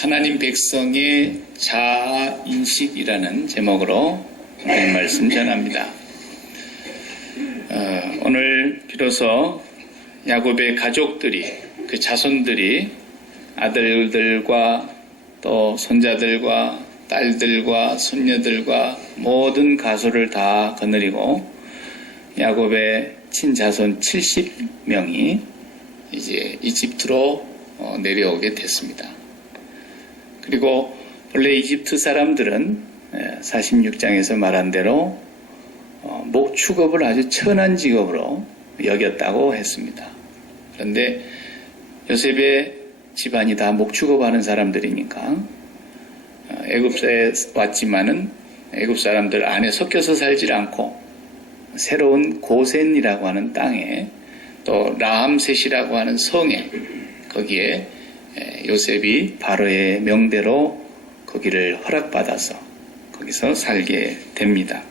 하나님 백성의 자아인식이라는 제목으로 하나님 말씀 전합니다. 오늘 비로소 야곱의 가족들이, 그 자손들이 아들들과 또 손자들과 딸들과 손녀들과 모든 가소를 다 거느리고 야곱의 친자손 70명이 이제 이집트로 내려오게 됐습니다. 그리고 원래 이집트 사람들은 46장에서 말한 대로 목축업을 아주 천한 직업으로 여겼다고 했습니다. 그런데 요셉의 집안이 다 목축업하는 사람들이니까 애굽에 왔지만은 애굽 사람들 안에 섞여서 살질 않고 새로운 고센이라고 하는 땅에 또 라암셋이라고 하는 성에 거기에 요셉이 바로의 명대로 거기를 허락받아서 거기서 살게 됩니다.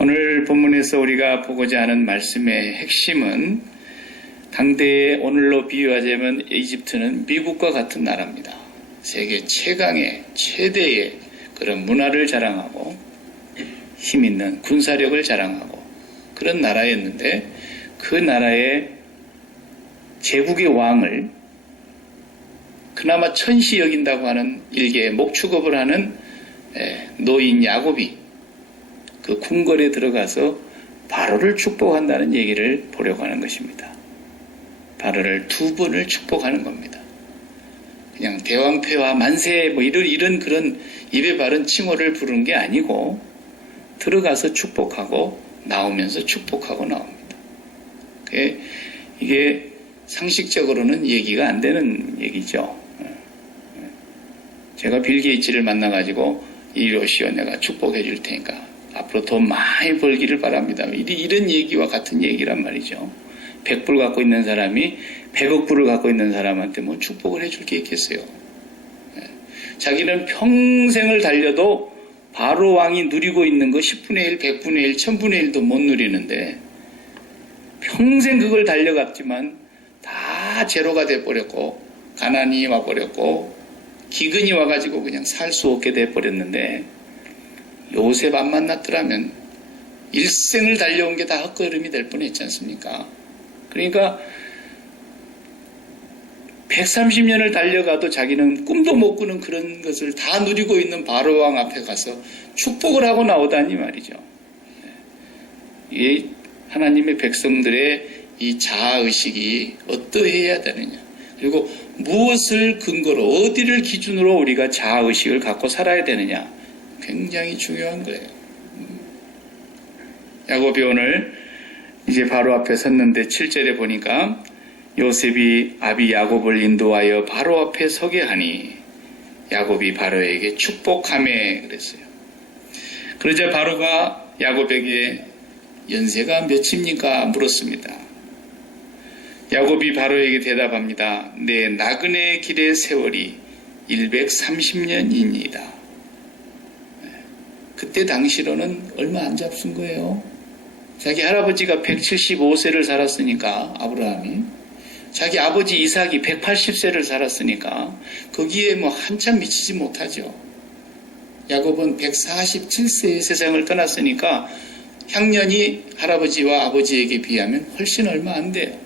오늘 본문에서 우리가 보고자 하는 말씀의 핵심은 당대의 오늘로 비유하자면 이집트는 미국과 같은 나라입니다. 세계 최강의 최대의 그런 문화를 자랑하고 힘 있는 군사력을 자랑하고 그런 나라였는데 그 나라의 제국의 왕을 그나마 천시 여긴다고 하는 일개의 목축업을 하는 노인 야곱이 그 궁궐에 들어가서 바로를 축복한다는 얘기를 보려고 하는 것입니다. 바로를 두 번을 축복하는 겁니다. 그냥 대왕폐하 만세 뭐 이런 그런 입에 바른 칭호를 부르는 게 아니고 들어가서 축복하고 나오면서 축복하고 나옵니다. 이게 상식적으로는 얘기가 안 되는 얘기죠. 제가 빌 게이츠를 만나가지고 이리 오시오 내가 축복해 줄 테니까 앞으로 돈 많이 벌기를 바랍니다. 이런 얘기와 같은 얘기란 말이죠. 100불 갖고 있는 사람이 100억 불을 갖고 있는 사람한테 뭐 축복을 해줄 게 있겠어요. 자기는 평생을 달려도 바로 왕이 누리고 있는 거 10분의 1, 100분의 1, 1000분의 1도 못 누리는데 평생 그걸 달려갔지만 다 제로가 돼버렸고 가난이 와버렸고 기근이 와가지고 그냥 살 수 없게 돼버렸는데 요셉 안 만났더라면 일생을 달려온 게 다 헛걸음이 될 뻔했지 않습니까? 그러니까 130년을 달려가도 자기는 꿈도 못 꾸는 그런 것을 다 누리고 있는 바로왕 앞에 가서 축복을 하고 나오다니 말이죠. 이 하나님의 백성들의 이 자아의식이 어떠해야 되느냐. 그리고 무엇을 근거로 어디를 기준으로 우리가 자아의식을 갖고 살아야 되느냐. 굉장히 중요한 거예요. 야곱이 오늘 이제 바로 앞에 섰는데 7절에 보니까 요셉이 아비 야곱을 인도하여 바로 앞에 서게 하니 야곱이 바로에게 축복하매 그랬어요. 그러자 바로가 야곱에게 연세가 몇입니까? 물었습니다. 야곱이 바로에게 대답합니다. 내 나그네 길의 세월이 130년이니이다. 그때 당시로는 얼마 안 잡순 거예요. 자기 할아버지가 175세를 살았으니까 아브라함이 자기 아버지 이삭이 180세를 살았으니까 거기에 뭐 한참 미치지 못하죠. 야곱은 147세에 세상을 떠났으니까 향년이 할아버지와 아버지에게 비하면 훨씬 얼마 안 돼요.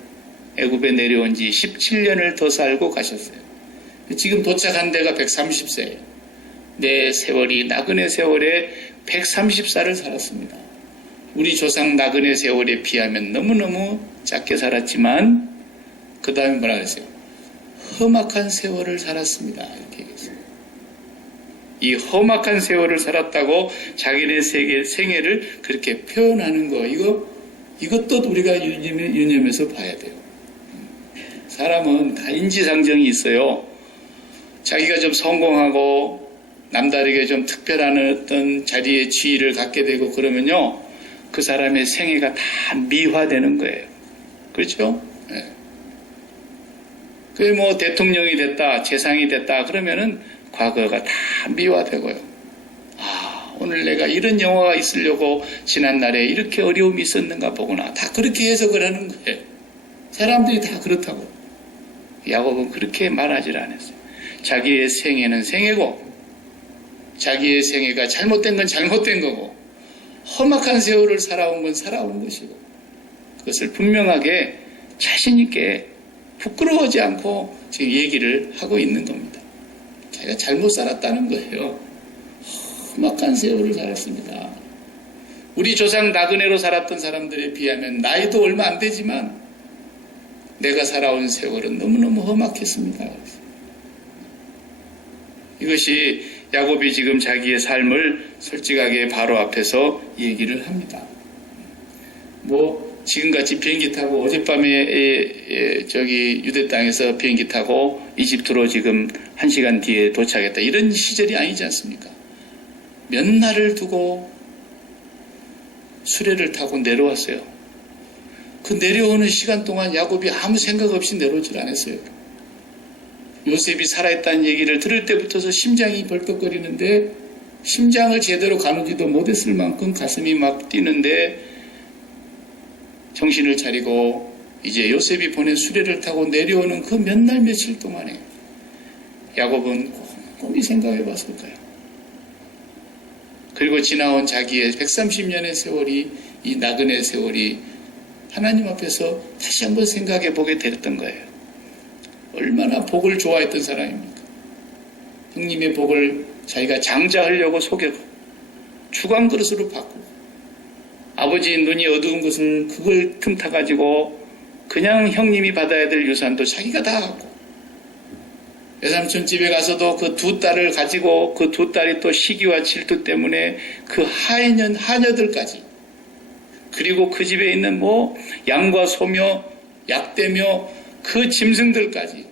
애굽에 내려온 지 17년을 더 살고 가셨어요. 지금 도착한 데가 130세예요. 내 세월이 나그네 세월에 130살을 살았습니다. 우리 조상 나그네 세월에 비하면 너무너무 작게 살았지만 그 다음에 뭐라 그랬어요? 험악한 세월을 살았습니다. 이렇게 얘기했어요. 이 험악한 세월을 살았다고 자기네 생애를 그렇게 표현하는 거 이것도 우리가 유념해서 봐야 돼요. 사람은 다 인지상정이 있어요. 자기가 좀 성공하고 남다르게 좀 특별한 어떤 자리의 지위를 갖게 되고 그러면요 그 사람의 생애가 다 미화되는 거예요. 그렇죠? 네. 그게 뭐 대통령이 됐다, 재상이 됐다 그러면은 과거가 다 미화되고요. 오늘 내가 이런 영화가 있으려고 지난날에 이렇게 어려움이 있었는가 보구나. 다 그렇게 해석을 하는 거예요. 사람들이 다 그렇다고. 야곱은 그렇게 말하지 않았어요. 자기의 생애는 생애고 자기의 생애가 잘못된 건 잘못된 거고 험악한 세월을 살아온 건 살아온 것이고 그것을 분명하게 자신 있게 부끄러워하지 않고 지금 얘기를 하고 있는 겁니다. 자기가 잘못 살았다는 거예요. 험악한 세월을 살았습니다. 우리 조상 나그네로 살았던 사람들에 비하면 나이도 얼마 안 되지만 내가 살아온 세월은 너무너무 험악했습니다. 이것이 야곱이 지금 자기의 삶을 솔직하게 바로 앞에서 얘기를 합니다. 지금같이 비행기 타고 어젯밤에 저기 유대 땅에서 비행기 타고 이집트로 지금 1시간 뒤에 도착했다. 이런 시절이 아니지 않습니까? 몇 날을 두고 수레를 타고 내려왔어요. 그 내려오는 시간 동안 야곱이 아무 생각 없이 내려오질 않았어요. 요셉이 살아있다는 얘기를 들을 때부터서 심장이 벌떡거리는데 심장을 제대로 가누지도 못했을 만큼 가슴이 막 뛰는데 정신을 차리고 이제 요셉이 보낸 수레를 타고 내려오는 그 몇 날 며칠 동안에 야곱은 꼼꼼히 생각해 봤을 거예요. 그리고 지나온 자기의 130년의 세월이 이 나그네 세월이 하나님 앞에서 다시 한번 생각해 보게 됐던 거예요. 얼마나 복을 좋아했던 사람입니까? 형님의 복을 자기가 장자하려고 속여고 주간 그릇으로 바꾸고 아버지 눈이 어두운 것을 그걸 틈타가지고 그냥 형님이 받아야 될 유산도 자기가 다 갖고 외삼촌 집에 가서도 그 두 딸을 가지고 그 두 딸이 또 시기와 질투 때문에 그 하녀들까지 그리고 그 집에 있는 양과 소며 약대며 그 짐승들까지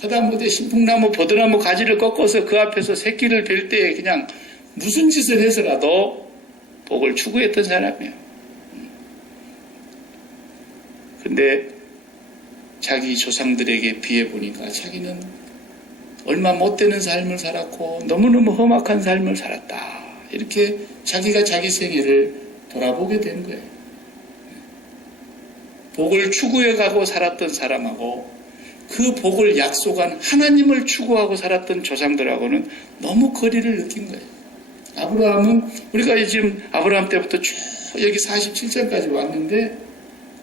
하다못해 신풍나무 버드나무 가지를 꺾어서 그 앞에서 새끼를 뵐 때 그냥 무슨 짓을 해서라도 복을 추구했던 사람이에요. 근데 자기 조상들에게 비해 보니까 자기는 얼마 못 되는 삶을 살았고 너무너무 험악한 삶을 살았다. 이렇게 자기가 자기 생애를 돌아보게 된 거예요. 복을 추구해가고 살았던 사람하고 그 복을 약속한 하나님을 추구하고 살았던 조상들하고는 너무 거리를 느낀 거예요. 아브라함은 우리가 지금 아브라함 때부터 쭉 여기 47장까지 왔는데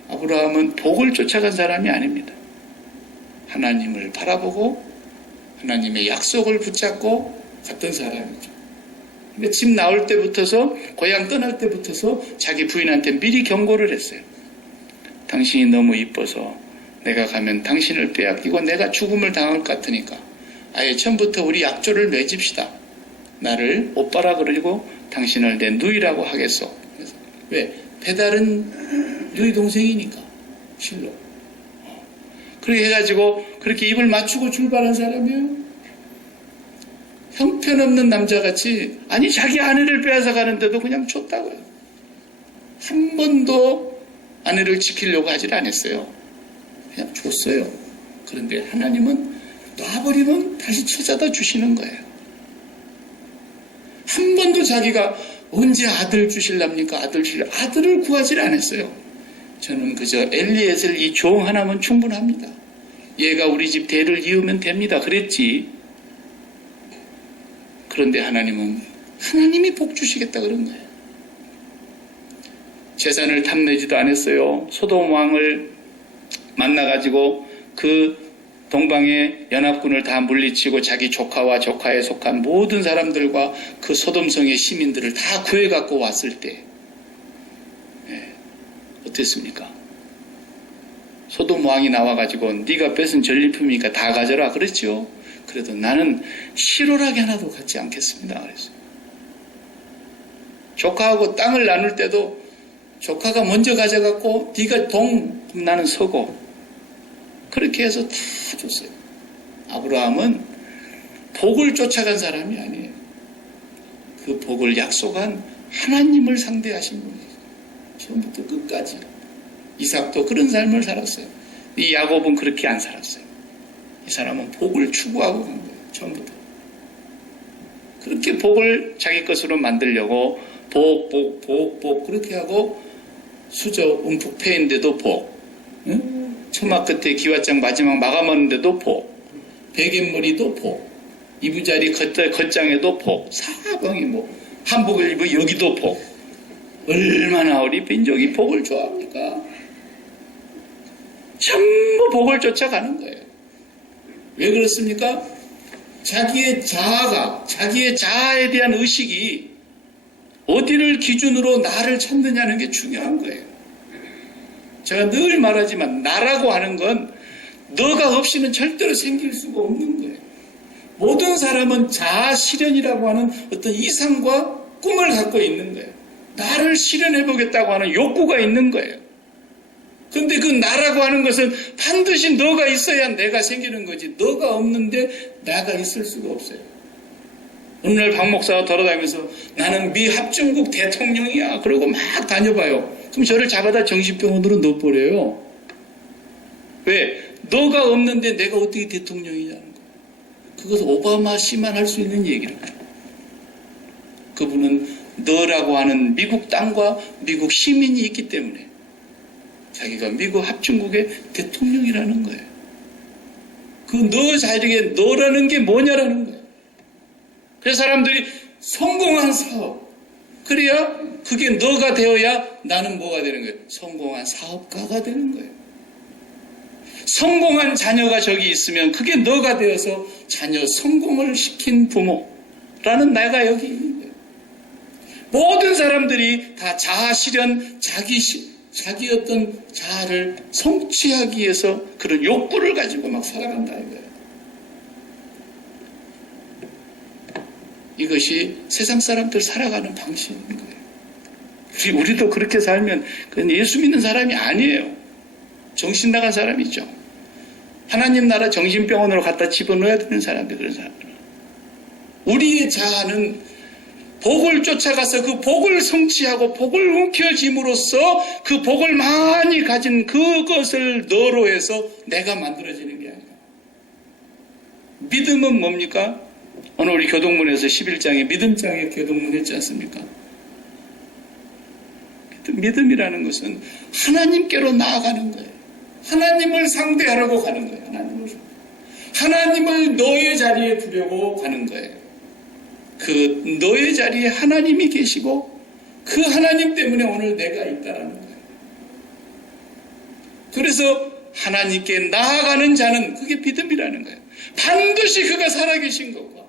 아브라함은 복을 쫓아간 사람이 아닙니다. 하나님을 바라보고 하나님의 약속을 붙잡고 갔던 사람이죠. 근데 집 나올 때부터서 고향 떠날 때부터서 자기 부인한테 미리 경고를 했어요. 당신이 너무 이뻐서 내가 가면 당신을 빼앗기고 내가 죽음을 당할 것 같으니까 아예 처음부터 우리 약조를 맺읍시다. 나를 오빠라 그러고 당신을 내 누이라고 하겠소. 왜? 배달은 누이 동생이니까 실로. 그렇게 해가지고 그렇게 입을 맞추고 출발한 사람이에요. 형편없는 남자같이 아니 자기 아내를 빼앗아 가는데도 그냥 줬다고요. 한 번도 아내를 지키려고 하질 않았어요. 그냥 줬어요. 그런데 하나님은 놔버리면 다시 찾아다 주시는 거예요. 한 번도 자기가 언제 아들 주실랍니까? 아들을 구하질 않았어요. 저는 그저 엘리에셀 이 종 하나면 충분합니다. 얘가 우리 집 대를 이으면 됩니다. 그랬지. 그런데 하나님은 하나님이 복 주시겠다 그런 거예요. 재산을 탐내지도 않았어요. 소돔 왕을 만나가지고 그 동방의 연합군을 다 물리치고 자기 조카와 조카에 속한 모든 사람들과 그 소돔성의 시민들을 다 구해갖고 왔을 때 어땠습니까? 소돔 왕이 나와가지고 네가 뺏은 전리품이니까 다 가져라 그랬죠. 그래도 나는 실오라기 하나도 갖지 않겠습니다 그랬어요. 조카하고 땅을 나눌 때도 조카가 먼저 가져갔고 네가 동 나는 서고 그렇게 해서 다 줬어요. 아브라함은 복을 쫓아간 사람이 아니에요. 그 복을 약속한 하나님을 상대하신 분이에요. 처음부터 끝까지. 이삭도 그런 삶을 살았어요. 이 야곱은 그렇게 안 살았어요. 이 사람은 복을 추구하고 간 거예요. 처음부터. 그렇게 복을 자기 것으로 만들려고 복 그렇게 하고 수저 움푹 패인데도 복. 응? 처막 끝에 기왓장 마지막 마감하는데도 복. 베갯머리도 복, 이부자리 겉장에도 복, 사방이 뭐 한복을 입어 여기도 복. 얼마나 우리 민족이 복을 좋아합니까? 전부 복을 쫓아가는 거예요. 왜 그렇습니까? 자기의 자아에 대한 의식이 어디를 기준으로 나를 찾느냐는 게 중요한 거예요. 제가 늘 말하지만 나라고 하는 건 너가 없이는 절대로 생길 수가 없는 거예요. 모든 사람은 자아 실현이라고 하는 어떤 이상과 꿈을 갖고 있는 거예요. 나를 실현해보겠다고 하는 욕구가 있는 거예요. 근데 그 나라고 하는 것은 반드시 너가 있어야 내가 생기는 거지. 너가 없는데 나가 있을 수가 없어요. 어느 날 박 목사가 돌아다니면서 나는 미 합중국 대통령이야. 그러고 막 다녀봐요. 그럼 저를 잡아다 정신병원으로 넣어버려요. 왜? 너가 없는데 내가 어떻게 대통령이냐는 거예요. 그것은 오바마 씨만 할 수 있는 얘기를 해요. 그분은 너라고 하는 미국 땅과 미국 시민이 있기 때문에 자기가 미국 합중국의 대통령이라는 거예요. 그 너 자리에 너라는 게 뭐냐라는 거예요. 그래서 사람들이 성공한 사업, 그래야 그게 너가 되어야 나는 뭐가 되는 거예요? 성공한 사업가가 되는 거예요. 성공한 자녀가 저기 있으면 그게 너가 되어서 자녀 성공을 시킨 부모라는 내가 여기 있는 거예요. 모든 사람들이 다 자아 실현, 자기 어떤 자아를 성취하기 위해서 그런 욕구를 가지고 막 살아간다는 거예요. 이것이 세상 사람들 살아가는 방식인 거예요. 우리도 그렇게 살면 그건 예수 믿는 사람이 아니에요. 정신 나간 사람이죠. 하나님 나라 정신병원으로 갖다 집어넣어야 되는 사람들, 그런 사람들. 우리의 자아는 복을 쫓아가서 그 복을 성취하고 복을 움켜짐으로써 그 복을 많이 가진 그것을 너로 해서 내가 만들어지는 게 아니라. 믿음은 뭡니까? 오늘 우리 교동문에서 11장에 믿음장에 교동문 했지 않습니까? 믿음이라는 것은 하나님께로 나아가는 거예요. 하나님을 상대하려고 가는 거예요. 하나님을 너의 자리에 두려고 가는 거예요. 그 너의 자리에 하나님이 계시고 그 하나님 때문에 오늘 내가 있다라는 거예요. 그래서 하나님께 나아가는 자는 그게 믿음이라는 거예요. 반드시 그가 살아계신 것과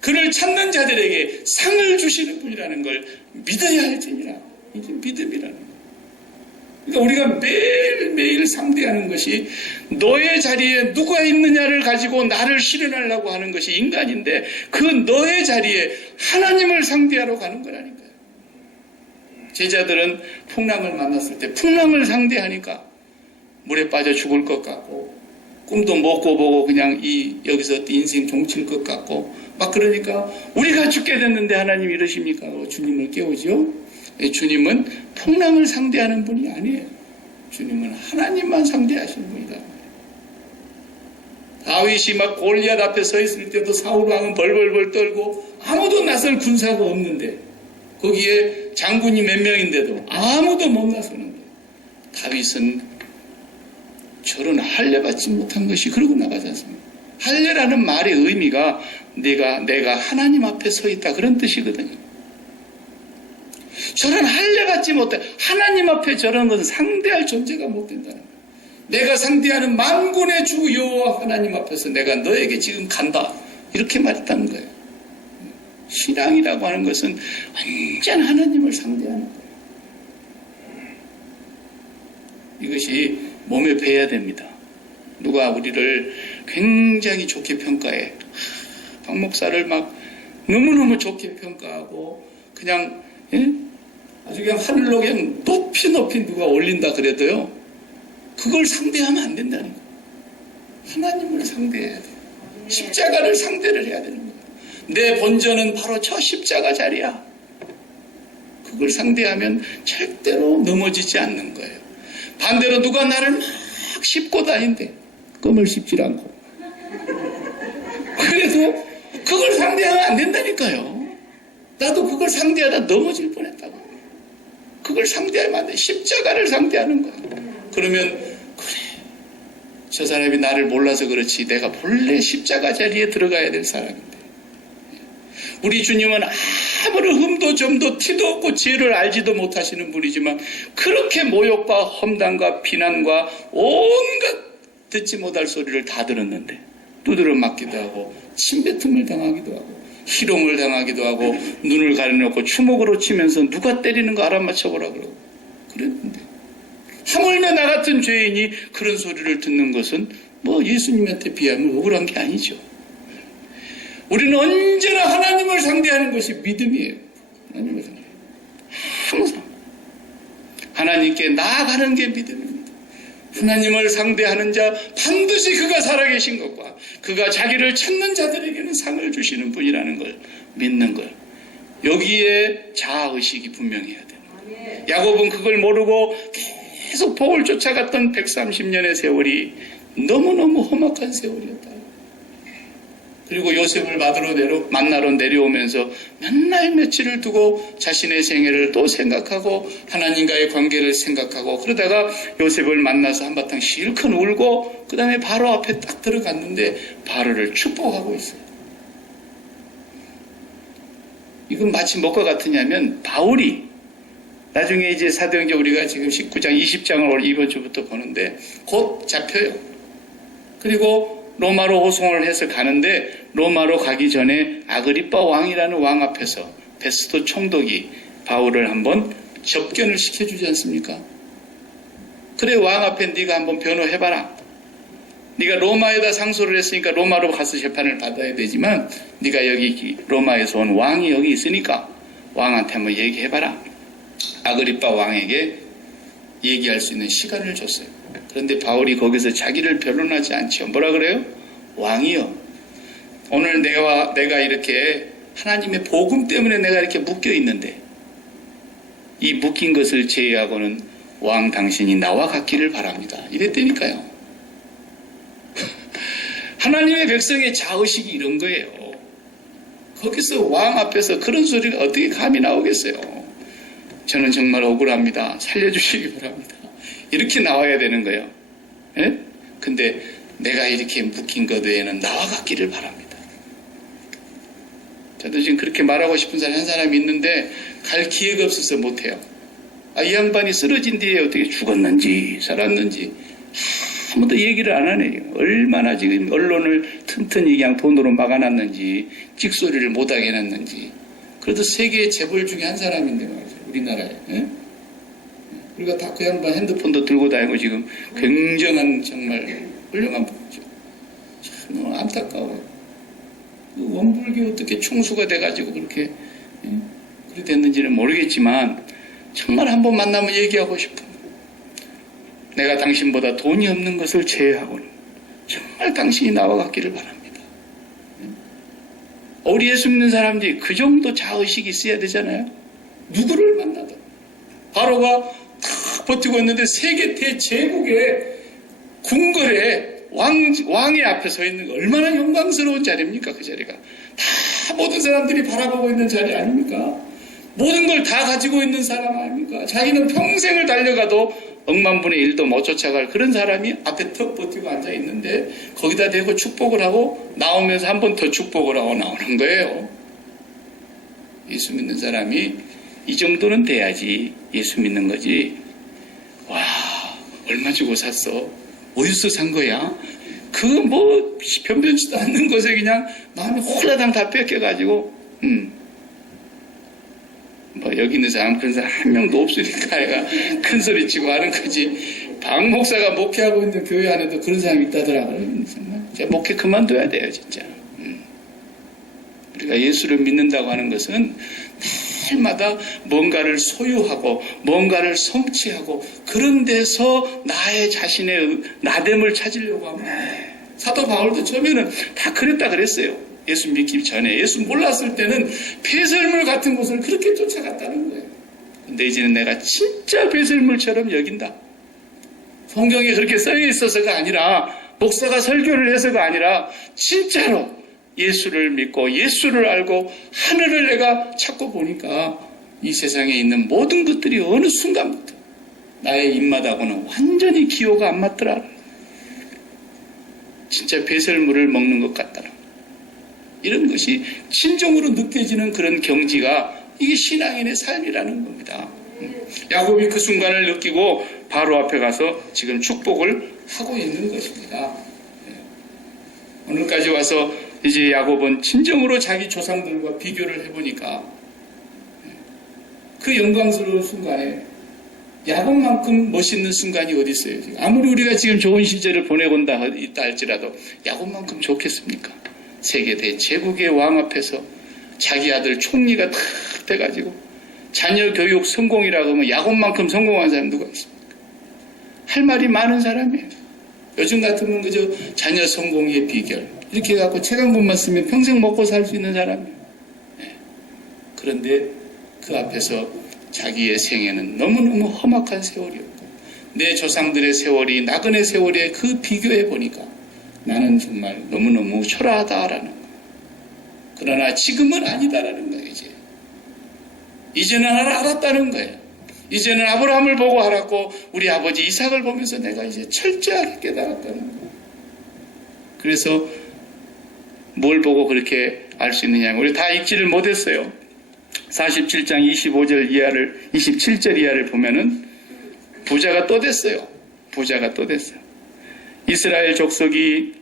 그를 찾는 자들에게 상을 주시는 분이라는 걸 믿어야 할지니라. 이게 믿음이라는 거예요. 그러니까 우리가 매일매일 상대하는 것이 너의 자리에 누가 있느냐를 가지고 나를 실현하려고 하는 것이 인간인데 그 너의 자리에 하나님을 상대하러 가는 거라니까요. 제자들은 풍랑을 만났을 때 풍랑을 상대하니까 물에 빠져 죽을 것 같고 꿈도 못 꿔보고 그냥 여기서 인생 종칠 것 같고 막 그러니까 우리가 죽게 됐는데 하나님 이러십니까? 주님을 깨우죠. 주님은 풍랑을 상대하는 분이 아니에요. 주님은 하나님만 상대하시는 분이다. 다윗이 막 골리앗 앞에 서 있을 때도 사울 왕은 벌벌벌 떨고 아무도 나설 군사가 없는데 거기에 장군이 몇 명인데도 아무도 못 나서는데 다윗은 저런 할례 받지 못한 것이 그러고 나가지 않습니까? 할례라는 말의 의미가 내가 하나님 앞에 서 있다 그런 뜻이거든요. 저런 할례 받지 못해 하나님 앞에 저런 것은 상대할 존재가 못 된다는 거예요. 내가 상대하는 만군의 주 여호와 하나님 앞에서 내가 너에게 지금 간다 이렇게 말했다는 거예요. 신앙이라고 하는 것은 완전 하나님을 상대하는 거예요. 이것이 몸에 배야 됩니다. 누가 우리를 굉장히 좋게 평가해. 박 목사를 막 너무너무 좋게 평가하고 그냥 아주 그냥 하늘로 그냥 높이 누가 올린다 그래도요. 그걸 상대하면 안 된다는 거예요. 하나님을 상대해야 돼요. 십자가를 상대를 해야 되는 거예요. 내 본전은 바로 저 십자가 자리야. 그걸 상대하면 절대로 넘어지지 않는 거예요. 반대로 누가 나를 막 씹고 다닌대. 껌을 씹질 않고. 그래도 그걸 상대하면 안 된다니까요. 나도 그걸 상대하다 넘어질 뻔했다고. 그걸 상대하면 안 돼. 십자가를 상대하는 거야. 그러면 그래 저 사람이 나를 몰라서 그렇지 내가 본래 십자가 자리에 들어가야 될 사람인데. 우리 주님은 아무런 흠도 점도 티도 없고 죄를 알지도 못하시는 분이지만 그렇게 모욕과 험담과 비난과 온갖 듣지 못할 소리를 다 들었는데 두드려 맞기도 하고 침뱉음을 당하기도 하고 희롱을 당하기도 하고 눈을 가려놓고 주먹으로 치면서 누가 때리는 거 알아맞혀보라 그러고 그랬는데 하물며 나 같은 죄인이 그런 소리를 듣는 것은 뭐 예수님한테 비하면 억울한 게 아니죠. 우리는 언제나 하나님을 상대하는 것이 믿음이에요. 하나님을 상대해요. 항상 하나님께 나아가는 게 믿음입니다. 하나님을 상대하는 자 반드시 그가 살아계신 것과 그가 자기를 찾는 자들에게는 상을 주시는 분이라는 걸 믿는 걸. 여기에 자아의식이 분명해야 돼요. 야곱은 그걸 모르고 계속 복을 쫓아갔던 130년의 세월이 너무너무 험악한 세월이었다. 그리고 요셉을 만나러 내려오면서 맨날 며칠을 두고 자신의 생애를 또 생각하고 하나님과의 관계를 생각하고 그러다가 요셉을 만나서 한바탕 실컷 울고 그 다음에 바로 앞에 딱 들어갔는데 바로를 축복하고 있어요. 이건 마치 뭐가 같으냐면 바울이 나중에 이제 사도행전 우리가 지금 19장 20장을 이번 주부터 보는데 곧 잡혀요. 그리고 로마로 호송을 해서 가는데 로마로 가기 전에 아그리빠 왕이라는 왕 앞에서 베스토 총독이 바울을 한번 접견을 시켜주지 않습니까? 그래 왕 앞에 네가 한번 변호해봐라. 네가 로마에다 상소를 했으니까 로마로 가서 재판을 받아야 되지만 네가 여기 로마에서 온 왕이 여기 있으니까 왕한테 한번 얘기해봐라. 아그리빠 왕에게 얘기할 수 있는 시간을 줬어요. 그런데 바울이 거기서 자기를 변론하지 않죠. 뭐라 그래요? 왕이요. 오늘 내가 이렇게 하나님의 복음 때문에 내가 이렇게 묶여 있는데 이 묶인 것을 제외하고는 왕 당신이 나와 같기를 바랍니다. 이랬다니까요. 하나님의 백성의 자의식이 이런 거예요. 거기서 왕 앞에서 그런 소리가 어떻게 감이 나오겠어요. 저는 정말 억울합니다. 살려주시기 바랍니다. 이렇게 나와야 되는 거예요. 예? 근데 내가 이렇게 묶인 것 외에는 나와 같기를 바랍니다. 저도 지금 그렇게 말하고 싶은 사람 한 사람이 있는데 갈 기회가 없어서 못해요. 이 양반이 쓰러진 뒤에 어떻게 죽었는지 살았는지 아무도 얘기를 안 하네요. 얼마나 지금 언론을 튼튼히 그냥 돈으로 막아놨는지 찍소리를 못하게 해놨는지. 그래도 세계의 재벌 중에 한 사람인데 말이죠. 우리나라에. 예? 우리가 다 그 양반 핸드폰도 들고 다니고 지금 굉장한 정말 훌륭한 분이죠. 참 너무 안타까워요. 그 원불교 어떻게 총수가 돼가지고 그렇게 그렇게 됐는지는 모르겠지만 정말 한번 만나면 얘기하고 싶은 내가 당신보다 돈이 없는 것을 제외하고는 정말 당신이 나와 같기를 바랍니다. 우리 예수 믿는 사람들이 그 정도 자의식이 있어야 되잖아요. 누구를 만나든 바로가 탁 버티고 있는데 세계 대제국의 궁궐에 왕의 앞에 서 있는 거 얼마나 영광스러운 자리입니까? 그 자리가 다 모든 사람들이 바라보고 있는 자리 아닙니까? 모든 걸 다 가지고 있는 사람 아닙니까? 자기는 평생을 달려가도 억만분의 1도 못 쫓아갈 그런 사람이 앞에 턱 버티고 앉아있는데 거기다 대고 축복을 하고 나오면서 한 번 더 축복을 하고 나오는 거예요. 예수 믿는 사람이 이 정도는 돼야지 예수 믿는 거지. 와, 얼마 주고 샀어? 어디서 산 거야? 그 뭐 변변치도 않는 것에 그냥 마음이 홀라당 다 뺏겨가지고 뭐 여기 있는 사람 그런 사람 한 명도 없으니까 애가 큰 소리 치고 하는 거지. 박 목사가 목회하고 있는 교회 안에도 그런 사람이 있다더라고요. 정말 이제 목회 그만둬야 돼요 진짜. 우리가 예수를 믿는다고 하는 것은 날마다 뭔가를 소유하고 뭔가를 성취하고 그런 데서 나의 자신의 나됨을 찾으려고 합니다. 사도 바울도 처음에는 다 그랬다 그랬어요. 예수 믿기 전에. 예수 몰랐을 때는 배설물 같은 것을 그렇게 쫓아갔다는 거예요. 근데 이제는 내가 진짜 배설물처럼 여긴다. 성경에 그렇게 써져 있어서가 아니라 목사가 설교를 해서가 아니라 진짜로 예수를 믿고 예수를 알고 하늘을 내가 찾고 보니까 이 세상에 있는 모든 것들이 어느 순간부터 나의 입맛하고는 완전히 기호가 안 맞더라. 진짜 배설물을 먹는 것 같다는 이런 것이 진정으로 느껴지는 그런 경지가 이게 신앙인의 삶이라는 겁니다. 야곱이 그 순간을 느끼고 바로 앞에 가서 지금 축복을 하고 있는 것입니다. 오늘까지 와서 이제 야곱은 진정으로 자기 조상들과 비교를 해보니까 그 영광스러운 순간에 야곱만큼 멋있는 순간이 어디 있어요? 아무리 우리가 지금 좋은 시절을 보내고 있다 할지라도 야곱만큼 좋겠습니까? 세계 대제국의 왕 앞에서 자기 아들 총리가 탁 돼가지고 자녀 교육 성공이라고 하면 야곱만큼 성공한 사람 누가 있습니까? 할 말이 많은 사람이에요. 요즘 같으면 그저 자녀 성공의 비결 이렇게 해갖고 책 한 권만 쓰면 평생 먹고 살 수 있는 사람이에요. 그런데 그 앞에서 자기의 생애는 너무너무 험악한 세월이었고 내 조상들의 세월이 나그네 세월에 그 비교해 보니까 나는 정말 너무너무 초라하다라는 거예요. 그러나 지금은 아니다라는 거예요. 이제는 알았다는 거예요. 이제는 아브라함을 보고 알았고 우리 아버지 이삭을 보면서 내가 이제 철저하게 깨달았다는 거예요. 그래서 뭘 보고 그렇게 알 수 있느냐. 우리 다 읽지를 못했어요. 47장 25절 이하를 27절 이하를 보면은 부자가 또 됐어요. 부자가 또 됐어요. 이스라엘 족속이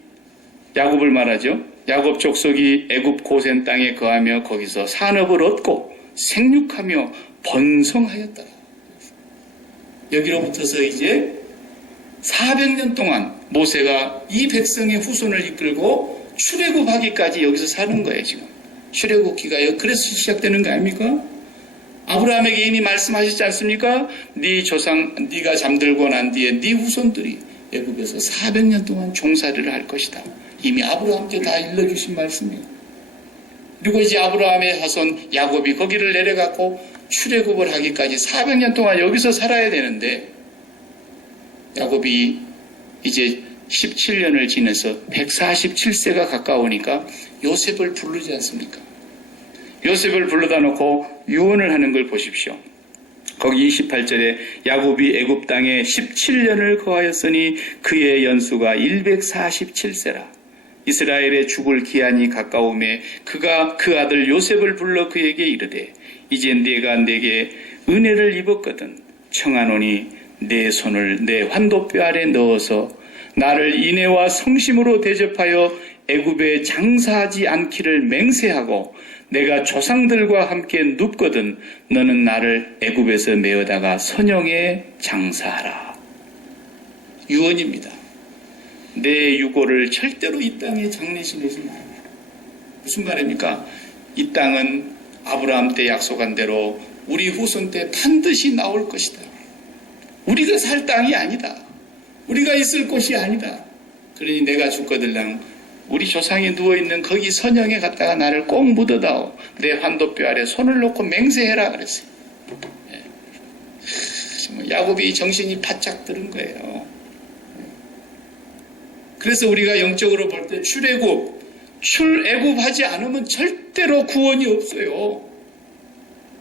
야곱을 말하죠. 야곱 족속이 애굽 고센 땅에 거하며 거기서 산업을 얻고 생육하며 번성하였더라. 여기로부터서 이제 400년 동안 모세가 이 백성의 후손을 이끌고 출애굽하기까지 여기서 사는 거예요. 지금 출애굽기가 그래서 시작되는 거 아닙니까? 아브라함에게 이미 말씀하셨지 않습니까? 네 조상 네가 잠들고 난 뒤에 네 후손들이 애굽에서 400년 동안 종살이를 할 것이다. 이미 아브라함께 다 일러주신 말씀이에요. 그리고 이제 아브라함의 자손 야곱이 거기를 내려갖고 출애굽을 하기까지 400년 동안 여기서 살아야 되는데 야곱이 이제 17년을 지내서 147세가 가까우니까 요셉을 부르지 않습니까? 요셉을 불러다 놓고 유언을 하는 걸 보십시오. 거기 28절에 야곱이 애굽 땅에 17년을 거하였으니 그의 연수가 147세라. 이스라엘의 죽을 기한이 가까움에 그가 그 아들 요셉을 불러 그에게 이르되 이제 네가 내게 은혜를 입었거든 청하노니 내 손을 내 환도뼈 아래 넣어서 나를 인애와 성심으로 대접하여 애굽에 장사하지 않기를 맹세하고 내가 조상들과 함께 눕거든 너는 나를 애굽에서 메어다가 선영에 장사하라. 유언입니다. 내 유고를 절대로 이 땅에 장례시내지 마라. 무슨 말입니까? 이 땅은 아브라함 때 약속한 대로 우리 후손 때 반드시 나올 것이다. 우리가 살 땅이 아니다. 우리가 있을 곳이 아니다. 그러니 내가 죽거들랑 우리 조상이 누워있는 거기 선영에 갔다가 나를 꼭 묻어다오. 내 환도뼈 아래 손을 놓고 맹세해라 그랬어요. 정말 야곱이 정신이 바짝 들은 거예요. 그래서 우리가 영적으로 볼 때 출애굽하지 않으면 절대로 구원이 없어요.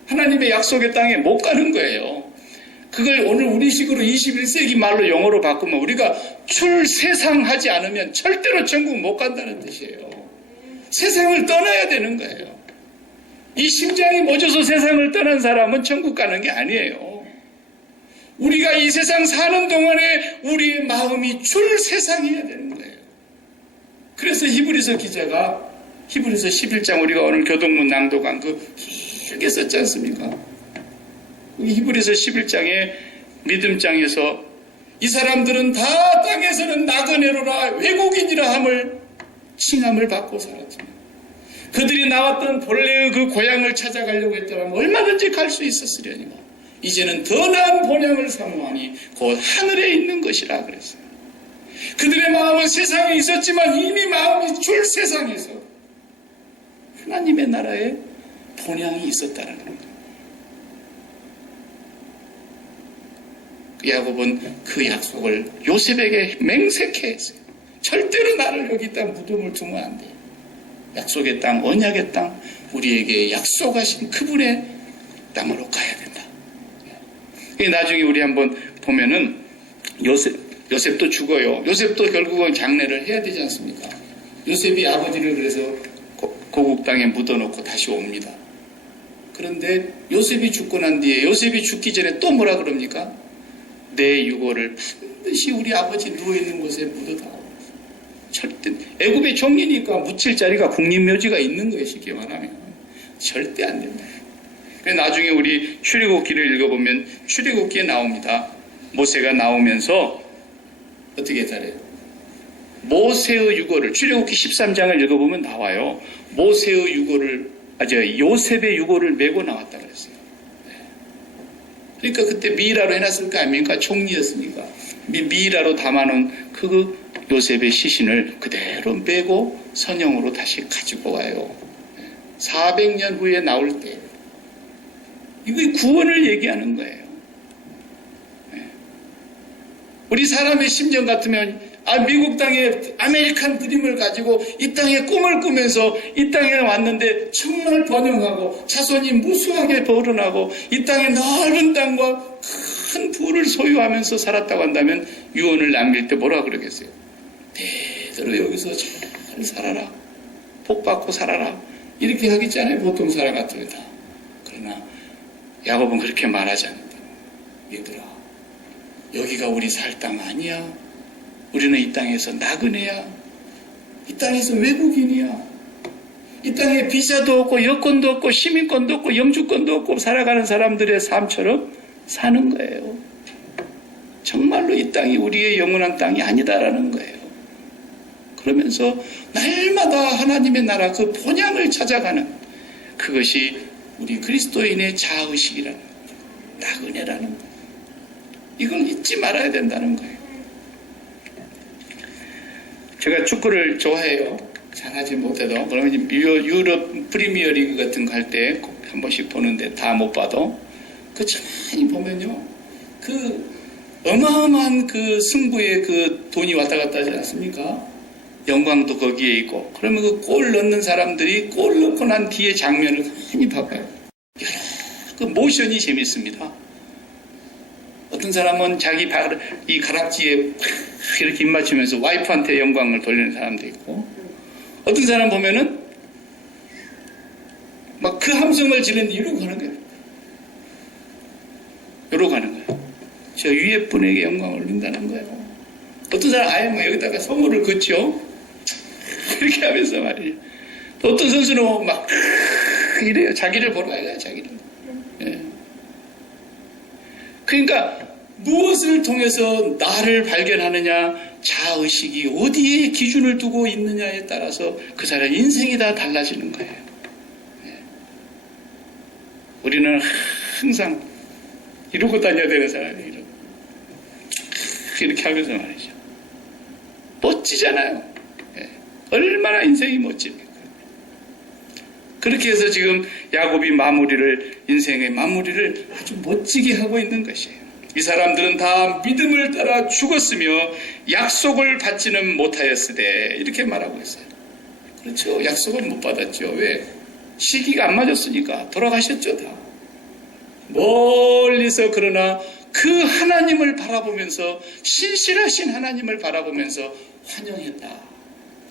하나님의 약속의 땅에 못 가는 거예요. 그걸 오늘 우리식으로 21세기 말로 영어로 바꾸면 우리가 출세상하지 않으면 절대로 천국 못 간다는 뜻이에요. 세상을 떠나야 되는 거예요. 이 심장이 멎어서 세상을 떠난 사람은 천국 가는 게 아니에요. 우리가 이 세상 사는 동안에 우리의 마음이 출세상해야 되는 거예요. 그래서 히브리서 기자가 히브리서 11장 우리가 오늘 교동문 낭독한 길게 썼지 않습니까? 히브리서 11장에 믿음장에서 이 사람들은 다 땅에서는 나그네로라 외국인이라 함을 칭함을 받고 살았지만 그들이 나왔던 본래의 그 고향을 찾아가려고 했더라면 얼마든지 갈 수 있었으려니와 이제는 더 나은 본향을 사모하니 곧 하늘에 있는 것이라 그랬어요. 그들의 마음은 세상에 있었지만 이미 마음이 줄 세상에서 하나님의 나라에 본향이 있었다는 겁니다. 야곱은 그 약속을 요셉에게 맹세케 했어요. 절대로 나를 여기다 무덤을 두면 안 돼요. 약속의 땅, 언약의 땅, 우리에게 약속하신 그분의 땅으로 가야 된다. 나중에 우리 한번 보면은 요셉 요셉도 죽어요. 요셉도 결국은 장례를 해야 되지 않습니까? 요셉이 아버지를 그래서 고국 땅에 묻어놓고 다시 옵니다. 그런데 요셉이 죽고 난 뒤에 요셉이 죽기 전에 또 뭐라 그럽니까? 내 유고를 반드시 우리 아버지 누워있는 곳에 묻어다오. 절대 애굽의 종이니까 묻힐 자리가 국립묘지가 있는 거예요. 쉽게 말하면 절대 안 된다. 나중에 우리 출애굽기를 읽어보면 출애굽기에 나옵니다. 모세가 나오면서 어떻게 잘해요? 모세의 유고를 출애굽기 13장을 읽어보면 나와요. 모세의 유고를 요셉의 유고를 메고 나왔다 그랬어요. 그러니까 그때 미이라로 해놨을 거 아닙니까? 총리였으니까 미이라로 담아놓은 그 요셉의 시신을 그대로 메고 선영으로 다시 가지고 와요. 400년 후에 나올 때 이거 구원을 얘기하는 거예요. 우리 사람의 심정 같으면 미국 땅에 아메리칸 드림을 가지고 이 땅에 꿈을 꾸면서 이 땅에 왔는데 정말 번영하고 자손이 무수하게 벌어나고 이 땅에 넓은 땅과 큰 부를 소유하면서 살았다고 한다면 유언을 남길 때 뭐라 그러겠어요? 대대로 여기서 잘 살아라. 복 받고 살아라. 이렇게 하겠잖아요. 보통 사람 같으면 다. 그러나 야곱은 그렇게 말하지 않는다. 얘들아, 여기가 우리 살 땅 아니야. 우리는 이 땅에서 나그네야. 이 땅에서 외국인이야. 이 땅에 비자도 없고 여권도 없고 시민권도 없고 영주권도 없고 살아가는 사람들의 삶처럼 사는 거예요. 정말로 이 땅이 우리의 영원한 땅이 아니다라는 거예요. 그러면서 날마다 하나님의 나라 그 본향을 찾아가는 그것이 우리 그리스도인의 자의식이라는 거예요. 나그네라는 거예요. 이걸 잊지 말아야 된다는 거예요. 제가 축구를 좋아해요. 잘하지 못해도. 그러면 유럽 프리미어리그 같은 거 할 때 한 번씩 보는데 다 못 봐도 그 가만히 보면요. 그 어마어마한 그 승부에 그 돈이 왔다 갔다 하지 않습니까? 영광도 거기에 있고. 그러면 그 골 넣는 사람들이 골 넣고 난 뒤에 장면을 가만히 봐봐요. 그 모션이 재밌습니다. 어떤 사람은 자기 이 가락지에 이렇게 입 맞추면서 와이프한테 영광을 돌리는 사람도 있고, 어떤 사람 보면은 막 그 함성을 지르는데 이러고 가는 거예요. 이러고 가는 거예요. 저 위에 분에게 영광을 올린다는 거예요. 어떤 사람 아예 뭐 여기다가 소모를 긋죠. 이렇게 하면서 말이에요. 또 어떤 선수는 막 이래요. 자기를 보러 가요. 자기를. 예. 그러니까 무엇을 통해서 나를 발견하느냐, 자의식이 어디에 기준을 두고 있느냐에 따라서 그 사람의 인생이 다 달라지는 거예요. 네. 우리는 항상 이러고 다녀야 되는 사람이에요. 이렇게 하면서 말이죠. 멋지잖아요. 네. 얼마나 인생이 멋집니까? 그렇게 해서 지금 야곱이 인생의 마무리를 아주 멋지게 하고 있는 것이에요. 이 사람들은 다 믿음을 따라 죽었으며 약속을 받지는 못하였으되 이렇게 말하고 있어요. 그렇죠. 약속은 못 받았죠. 왜? 시기가 안 맞았으니까 돌아가셨죠. 다. 멀리서 그러나 그 하나님을 바라보면서 신실하신 하나님을 바라보면서 환영했다.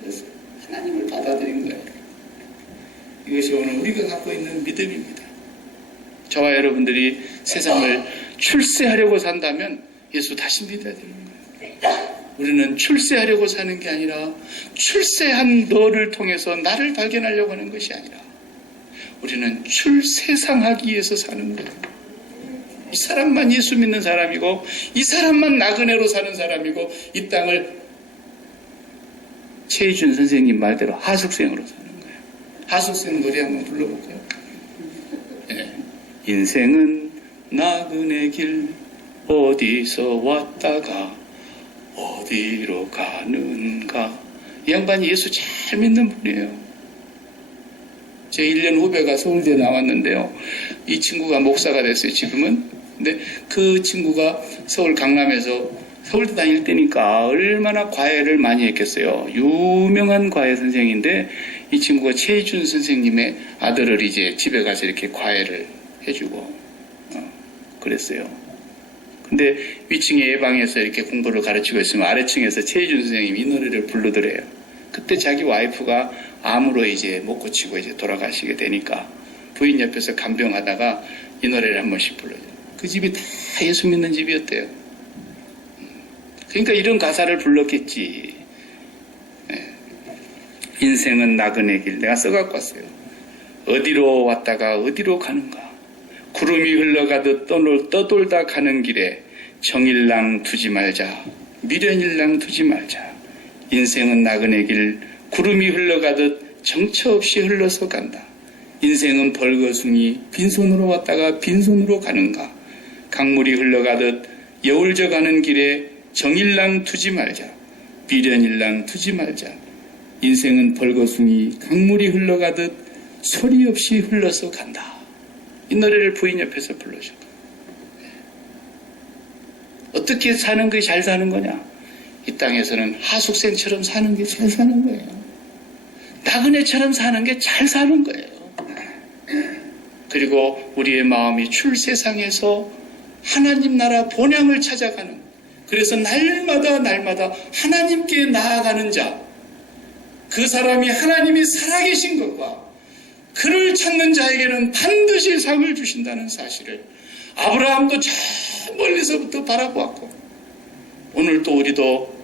그래서 하나님을 받아들인 거예요. 이것이 오늘 우리가 갖고 있는 믿음입니다. 저와 여러분들이 세상을 출세하려고 산다면 예수 다시 믿어야 되는 거예요. 우리는 출세하려고 사는 게 아니라 출세한 너를 통해서 나를 발견하려고 하는 것이 아니라 우리는 출세상하기 위해서 사는 거예요. 이 사람만 예수 믿는 사람이고 이 사람만 나그네로 사는 사람이고 이 땅을 최희준 선생님 말대로 하숙생으로 사는 거예요. 하숙생 노래 한번 불러볼까요? 네. 인생은 나그네 길 어디서 왔다가 어디로 가는가. 이 양반이 예수 잘 믿는 분이에요. 제 1년 후배가 서울대에 나왔는데요. 이 친구가 목사가 됐어요, 지금은. 근데 그 친구가 서울 강남에서 서울대 다닐 때니까 얼마나 과외를 많이 했겠어요. 유명한 과외 선생인데 이 친구가 최희준 선생님의 아들을 이제 집에 가서 이렇게 과외를 해주고 그랬어요. 근데 위층에 예방에서 이렇게 공부를 가르치고 있으면 아래층에서 최희준 선생님이 이 노래를 부르더래요. 그때 자기 와이프가 암으로 이제 못 고치고 이제 돌아가시게 되니까 부인 옆에서 간병하다가 이 노래를 한 번씩 불러요. 그 집이 다 예수 믿는 집이었대요. 그러니까 이런 가사를 불렀겠지. 인생은 나그네 길. 내가 써갖고 왔어요. 어디로 왔다가 어디로 가는가. 구름이 흘러가듯 떠돌다 가는 길에 정일랑 두지 말자. 미련일랑 두지 말자. 인생은 나그네 길. 구름이 흘러가듯 정처 없이 흘러서 간다. 인생은 벌거숭이. 빈손으로 왔다가 빈손으로 가는가. 강물이 흘러가듯 여울져 가는 길에 정일랑 두지 말자. 미련일랑 두지 말자. 인생은 벌거숭이. 강물이 흘러가듯 소리 없이 흘러서 간다. 이 노래를 부인 옆에서 불러줘. 어떻게 사는 게 잘 사는 거냐? 이 땅에서는 하숙생처럼 사는 게 잘 사는 거예요. 나그네처럼 사는 게 잘 사는 거예요. 그리고 우리의 마음이 출세상에서 하나님 나라 본향을 찾아가는, 그래서 날마다 하나님께 나아가는 자, 그 사람이 하나님이 살아계신 것과 그를 찾는 자에게는 반드시 상을 주신다는 사실을 아브라함도 저 멀리서부터 바라보았고, 오늘 또 우리도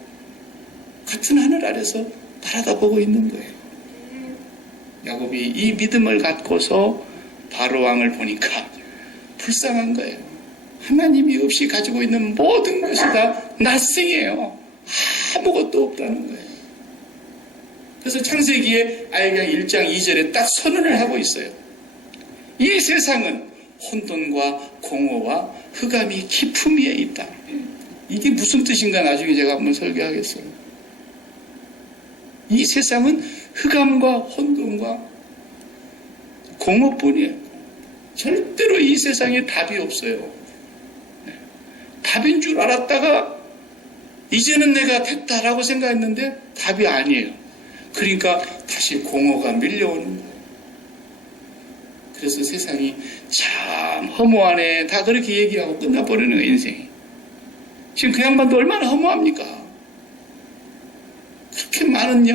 같은 하늘 아래서 바라다보고 있는 거예요. 야곱이 이 믿음을 갖고서 바로왕을 보니까 불쌍한 거예요. 하나님이 없이 가지고 있는 모든 것이 다 낯생이에요. 아무것도 없다는 거예요. 그래서 창세기에 아예 그냥 1장 2절에 딱 선언을 하고 있어요. 이 세상은 혼돈과 공허와 흑암이 깊음 위에 있다. 이게 무슨 뜻인가 나중에 제가 한번 설교하겠어요. 이 세상은 흑암과 혼돈과 공허뿐이에요. 절대로 이 세상에 답이 없어요. 답인 줄 알았다가 이제는 내가 됐다라고 생각했는데 답이 아니에요. 그러니까 다시 공허가 밀려오는 거예요. 그래서 세상이 참 허무하네. 다 그렇게 얘기하고 끝나버리는 거예요, 인생이. 지금 그 양반도 얼마나 허무합니까? 그렇게 많은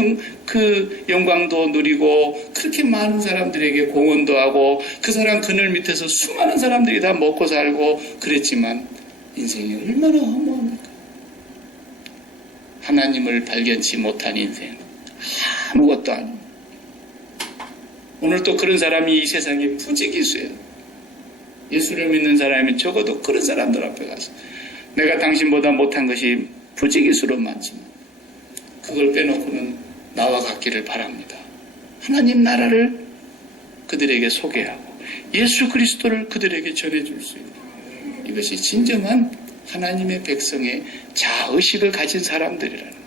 영광도 누리고, 그렇게 많은 사람들에게 공헌도 하고, 그 사람 그늘 밑에서 수많은 사람들이 다 먹고 살고 그랬지만, 인생이 얼마나 허무합니까? 하나님을 발견치 못한 인생. 아무것도 아닙니다. 오늘 또 그런 사람이 이 세상에 부지기수예요. 예수를 믿는 사람이 적어도 그런 사람들 앞에 가서 내가 당신보다 못한 것이 부지기수로 많지만 그걸 빼놓고는 나와 같기를 바랍니다. 하나님 나라를 그들에게 소개하고 예수 그리스도를 그들에게 전해줄 수 있는, 이것이 진정한 하나님의 백성의 자의식을 가진 사람들이라는